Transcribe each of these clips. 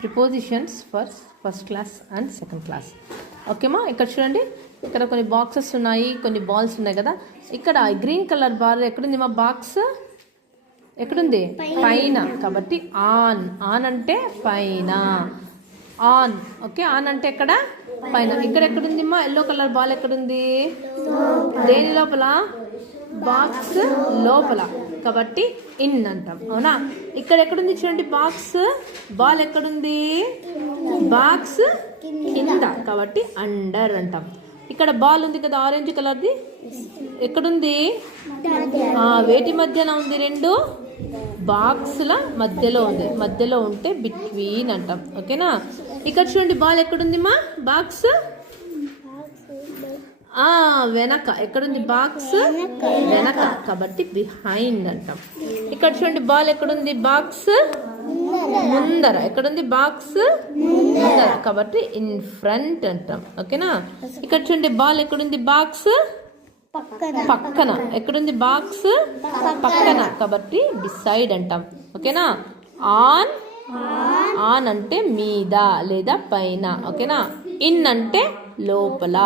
Prepositions for first class and second class. ఓకేమా, ఇక్కడ చూడండి, ఇక్కడ కొన్ని బాక్సెస్ ఉన్నాయి, కొన్ని బాల్స్ ఉన్నాయి కదా. ఇక్కడ గ్రీన్ కలర్ బాల్ ఎక్కడుంది మా బాక్స్? ఎక్కడుంది? పైన. కాబట్టి ఆన్. ఆన్ అంటే పైన. ఆన్. ఓకే, ఆన్ అంటే ఎక్కడ? పైన. ఇక్కడ ఎక్కడుంది మా ఎల్లో కలర్ బాల్? ఎక్కడుంది? దేని లోపల? బాక్స్ లోపల. కాబట్టి ఇన్ అంటాం, అవునా? ఇక్కడ ఎక్కడుంది చూడండి బాక్స్, బాల్ ఎక్కడుంది? బాక్స్ కింద. కాబట్టి అండర్ అంటాం. ఇక్కడ బాల్ ఉంది కదా ఆరెంజ్ కలర్ది, ఎక్కడుంది? వేటి మధ్యన ఉంది? రెండు బాక్సుల మధ్యలో ఉంది. మధ్యలో ఉంటే బిట్వీన్ అంటాం. ఓకేనా? ఇక్కడ చూడండి బాల్ ఎక్కడుంది మా? బాక్స్ వెనక. ఎక్కడుంది? బాక్స్ వెనక. కాబట్టి బిహైండ్ అంటాం. ఇక్కడ చూడండి బాల్ ఎక్కడుంది? బాక్స్ ముందర. ఎక్కడుంది? బాక్స్ ముందర. కాబట్టి ఇన్ ఫ్రంట్ అంటాం. ఓకేనా? ఇక్కడ చూడండి బాల్ ఎక్కడుంది? బాక్స్ పక్కన. ఎక్కడుంది? బాక్స్ పక్కన. కాబట్టి బిసైడ్ అంటాం. ఓకేనా? ఆన్. ఆన్ అంటే మీద లేదా పైన. ఓకేనా? ఇన్ అంటే లోపల.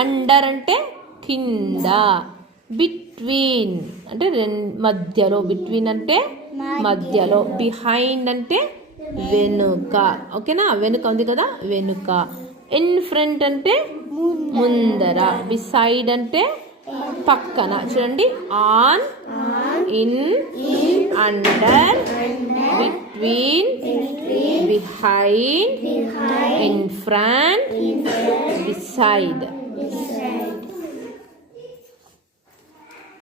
అండర్ అంటే కింద. బిట్వీన్ అంటే మధ్యలో. బిట్వీన్ అంటే మధ్యలో. బిహైండ్ అంటే వెనుక. ఓకేనా? వెనుక ఉంది కదా, వెనుక. ఇన్ ఫ్రంట్ అంటే ముందర. బిసైడ్ అంటే పక్కన. చూడండి, on, in, under, between, behind, in front, beside.